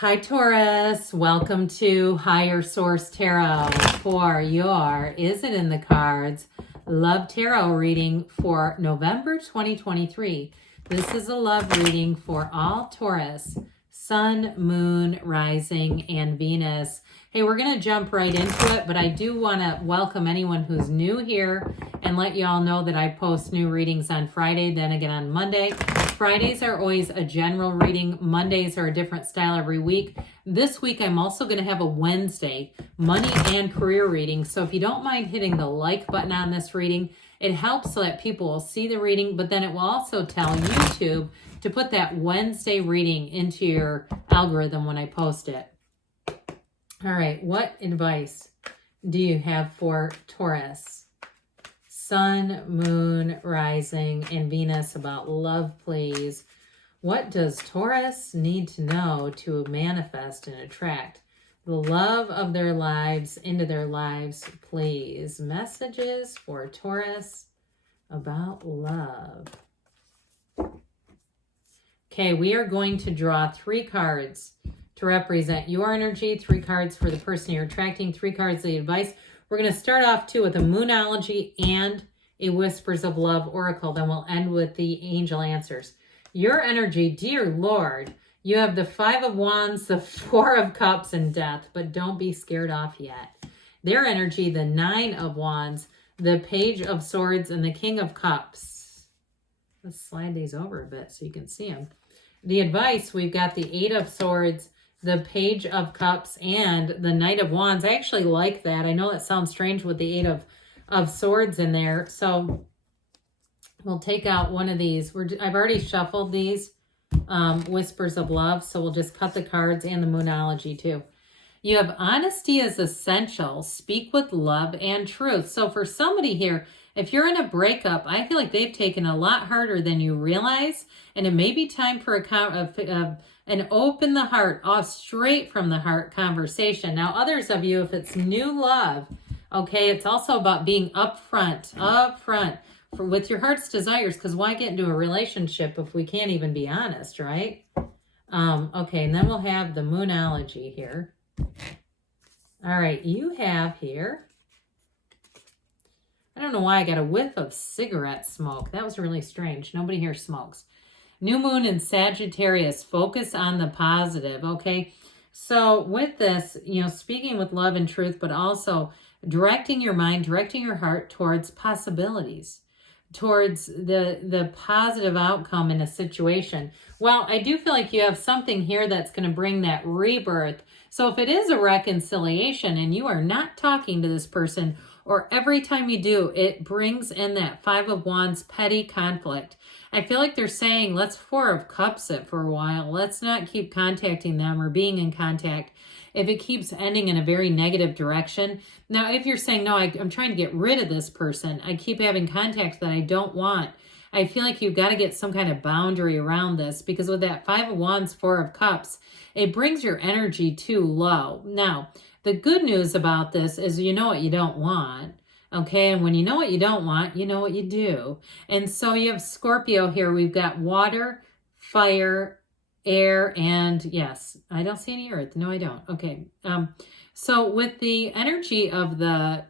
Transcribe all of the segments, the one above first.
Hi, Taurus. Welcome to Higher Source Tarot for your Is It in the Cards Love Tarot reading for November 2023. This is a love reading for all Taurus, Sun, Moon, Rising, and Venus. Hey, we're going to jump right into it, but I do want to welcome anyone who's new here and let you all know that I post new readings on Friday, then again on Monday. Fridays are always a general reading. Mondays are a different style every week. This week, I'm also going to have a Wednesday money and career reading. So if you don't mind hitting the like button on this reading, it helps so that people will see the reading, but then it will also tell YouTube to put that Wednesday reading into your algorithm when I post it. All right, what advice do you have for Taurus? Sun, Moon, Rising, and Venus about love, please. What does Taurus need to know to manifest and attract the love of their lives into their lives, please? Messages for Taurus about love. Okay, we are going to draw 3 cards to represent your energy, 3 cards for the person you're attracting, 3 cards the advice. We're going to start off too with a Moonology and a Whispers of Love Oracle. Then we'll end with the Angel Answers. Your energy, dear Lord, you have the 5 of Wands, the 4 of Cups, and Death, but don't be scared off yet. Their energy, the 9 of Wands, the Page of Swords, and the King of Cups. Let's slide these over a bit so you can see them. The advice, we've got the 8 of Swords, the Page of Cups, and the Knight of Wands. I actually like that. I know that sounds strange with the 8 of Swords in there. So we'll take out one of these. I've already shuffled these Whispers of Love, so we'll just cut the cards and the Moonology too. You have honesty is essential. Speak with love and truth. So for somebody here, if you're in a breakup, I feel like they've taken a lot harder than you realize, and it may be time for an open the heart, off straight from the heart conversation. Now, others of you, if it's new love, okay, it's also about being upfront with your heart's desires, because why get into a relationship if we can't even be honest, right? Okay, and then we'll have the Moonology here. All right, you have here, I don't know why I got a whiff of cigarette smoke. That was really strange. Nobody here smokes. New moon in Sagittarius. Focus on the positive, okay? So with this, speaking with love and truth, but also directing your mind, directing your heart towards possibilities, towards the positive outcome in a situation. Well, I do feel like you have something here that's going to bring that rebirth. So if it is a reconciliation and you are not talking to this person, or every time you do, it brings in that 5 of Wands petty conflict. I feel like they're saying, let's 4 of Cups it for a while. Let's not keep contacting them or being in contact if it keeps ending in a very negative direction. Now, if you're saying, no, I'm trying to get rid of this person, I keep having contact that I don't want, I feel like you've got to get some kind of boundary around this, because with that 5 of Wands, 4 of Cups, it brings your energy too low. Now, the good news about this is you know what you don't want, okay? And when you know what you don't want, you know what you do. And so you have Scorpio here. We've got water, fire, air, and yes, I don't see any earth. No, I don't. Okay. So with the energy of the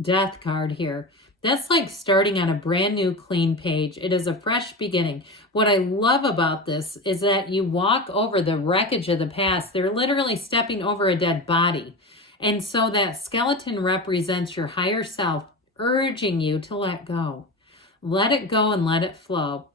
Death card here, that's like starting on a brand new clean page. It is a fresh beginning. What I love about this is that you walk over the wreckage of the past. They're literally stepping over a dead body. And so that skeleton represents your higher self, urging you to let go. Let it go and let it flow.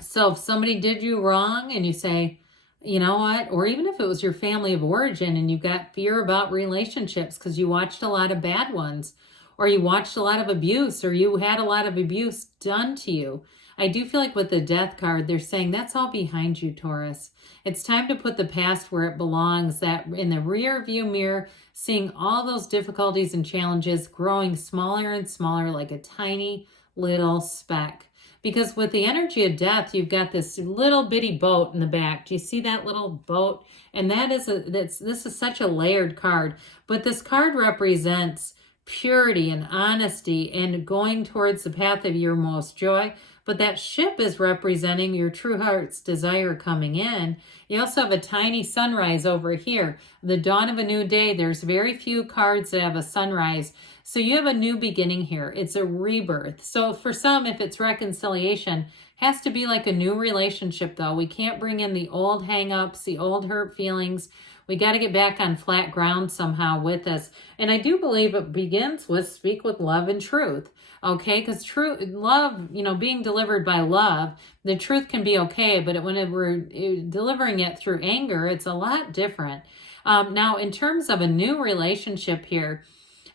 So if somebody did you wrong and you say, you know what, or even if it was your family of origin and you've got fear about relationships because you watched a lot of bad ones, or you watched a lot of abuse, or you had a lot of abuse done to you, I do feel like with the Death card, they're saying that's all behind you, Taurus. It's time to put the past where it belongs, that in the rear view mirror, seeing all those difficulties and challenges growing smaller and smaller like a tiny little speck. Because with the energy of Death, you've got this little bitty boat in the back. Do you see that little boat? And this is such a layered card. But this card represents purity and honesty and going towards the path of your most joy. but that ship is representing your true heart's desire coming in. You also have a tiny sunrise over here. The dawn of a new day. There's very few cards that have a sunrise. So you have a new beginning here. It's a rebirth. So for some, if it's reconciliation, has to be like a new relationship though. We can't bring in the old hang-ups, the old hurt feelings. We got to get back on flat ground somehow with this. And I do believe it begins with speak with love and truth. Okay, because true love, being delivered by love, the truth can be okay, but when we're delivering it through anger, it's a lot different. Now, in terms of a new relationship here,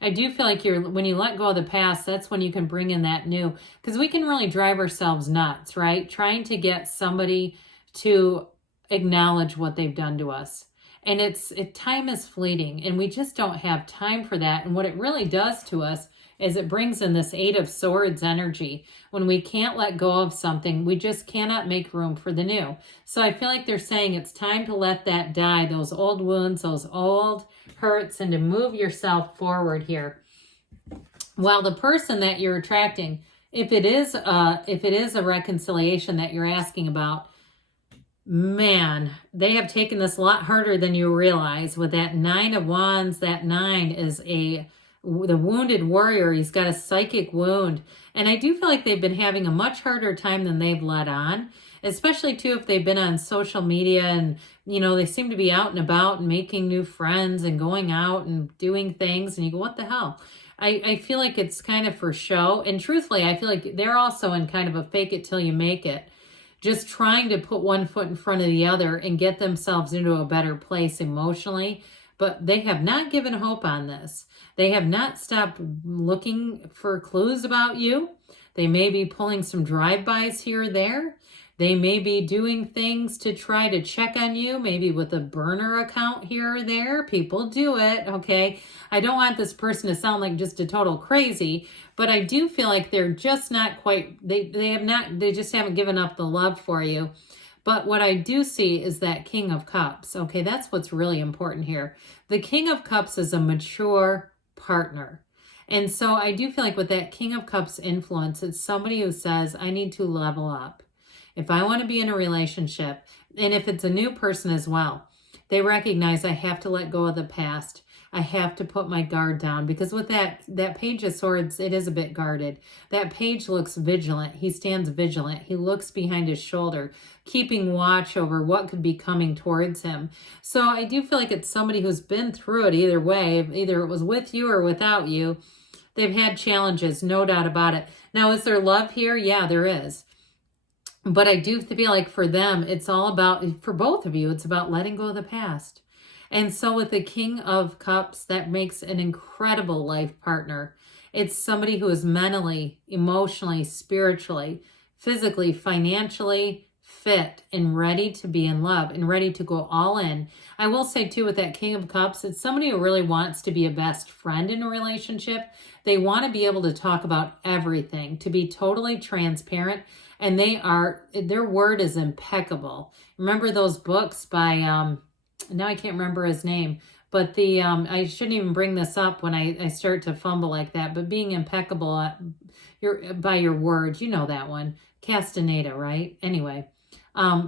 I do feel like when you let go of the past, that's when you can bring in that new, because we can really drive ourselves nuts, right? Trying to get somebody to acknowledge what they've done to us. And time is fleeting, and we just don't have time for that. And what it really does to us is it brings in this 8 of Swords energy. When we can't let go of something, we just cannot make room for the new. So I feel like they're saying it's time to let that die, those old wounds, those old hurts, and to move yourself forward here. While the person that you're attracting, if it is a reconciliation that you're asking about, man, they have taken this a lot harder than you realize. With that 9 of Wands, that 9 is the wounded warrior. He's got a psychic wound. And I do feel like they've been having a much harder time than they've let on, especially too if they've been on social media and, they seem to be out and about and making new friends and going out and doing things. And you go, what the hell? I feel like it's kind of for show. And truthfully, I feel like they're also in kind of a fake it till you make it. Just trying to put one foot in front of the other and get themselves into a better place emotionally. But they have not given hope on this. They have not stopped looking for clues about you. They may be pulling some drive-bys here or there. They may be doing things to try to check on you, maybe with a burner account here or there. People do it, okay? I don't want this person to sound like just a total crazy, but I do feel like they're just not quite, they just haven't given up the love for you. But what I do see is that King of Cups. Okay, that's what's really important here. The King of Cups is a mature partner. And so I do feel like with that King of Cups influence, it's somebody who says, I need to level up. If I want to be in a relationship, and if it's a new person as well, they recognize I have to let go of the past. I have to put my guard down, because with that Page of Swords, it is a bit guarded. That page looks vigilant. He stands vigilant. He looks behind his shoulder, keeping watch over what could be coming towards him. So I do feel like it's somebody who's been through it either way. Either it was with you or without you. They've had challenges, no doubt about it. Now, is there love here? Yeah, there is. But I do feel like for them, it's all about, for both of you, it's about letting go of the past. And so with the King of Cups, that makes an incredible life partner. It's somebody who is mentally, emotionally, spiritually, physically, financially fit and ready to be in love and ready to go all in. I will say too, with that King of Cups, it's somebody who really wants to be a best friend in a relationship. They want to be able to talk about everything, to be totally transparent. And their word is impeccable. Remember those books by, now I can't remember his name, but I shouldn't even bring this up when I start to fumble like that, but being impeccable by your words, you know that one, Castaneda, right? Anyway,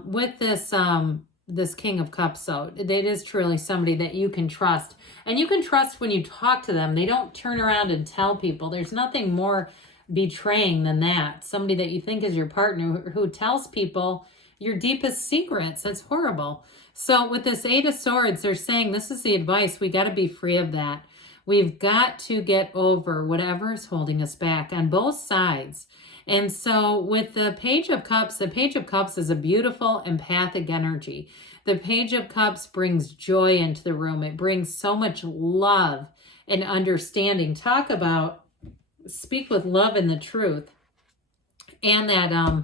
with this King of Cups, so it is truly somebody that you can trust. And you can trust when you talk to them. They don't turn around and tell people. There's nothing more betraying than that. Somebody that you think is your partner who tells people your deepest secrets. That's horrible. So with this 8 of Swords, they're saying this is the advice. We got to be free of that. We've got to get over whatever is holding us back on both sides. And so with the Page of Cups is a beautiful empathic energy. The Page of Cups brings joy into the room. It brings so much love and understanding. Talk about speak with love and the truth. And that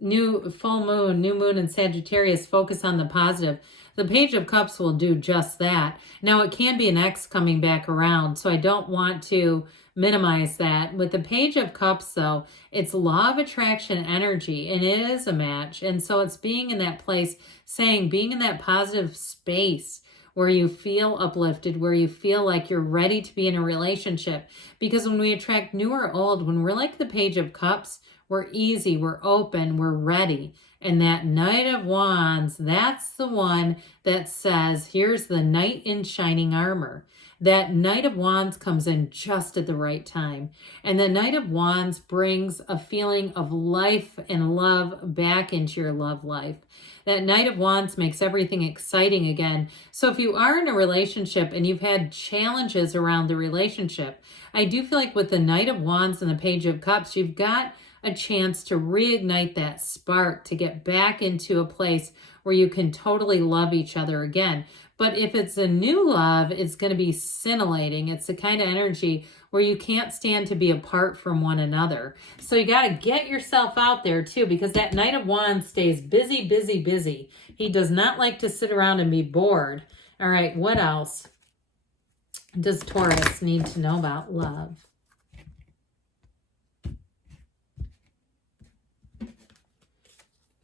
new moon in Sagittarius, focus on the positive. The Page of Cups will do just that. Now, it can be an ex coming back around, so I don't want to minimize that. With the Page of Cups, though, it's law of attraction energy, and it is a match. And so it's being in that place, being in that positive space where you feel uplifted, where you feel like you're ready to be in a relationship. Because when we attract new or old, when we're like the Page of Cups, We're easy, we're open, we're ready. And that Knight of Wands, that's the one that says, here's the knight in shining armor. That Knight of Wands comes in just at the right time. And the Knight of Wands brings a feeling of life and love back into your love life. That Knight of Wands makes everything exciting again. So if you are in a relationship and you've had challenges around the relationship, I do feel like with the Knight of Wands and the Page of Cups, you've got a chance to reignite that spark, to get back into a place where you can totally love each other again. But if it's a new love, it's going to be scintillating. It's the kind of energy where you can't stand to be apart from one another. So you got to get yourself out there too, because that Knight of Wands stays busy, busy, busy. He does not like to sit around and be bored. All right, what else does Taurus need to know about love?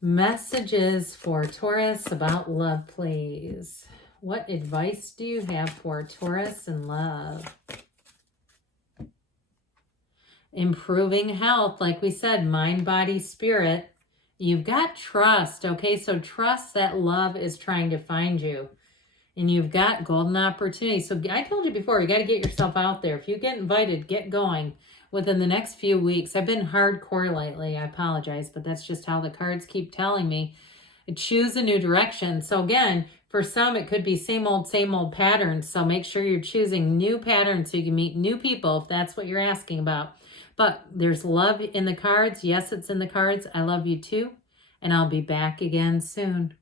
Messages for Taurus about love, please. What advice do you have for Taurus and love? Improving health, like we said, mind, body, spirit. You've got trust, okay? So trust that love is trying to find you. And you've got golden opportunity. So I told you before, you got to get yourself out there. If you get invited, get going within the next few weeks. I've been hardcore lately. I apologize, but that's just how the cards keep telling me. Choose a new direction. So again, for some, it could be same old patterns. So make sure you're choosing new patterns so you can meet new people if that's what you're asking about. But there's love in the cards. Yes, it's in the cards. I love you too. And I'll be back again soon.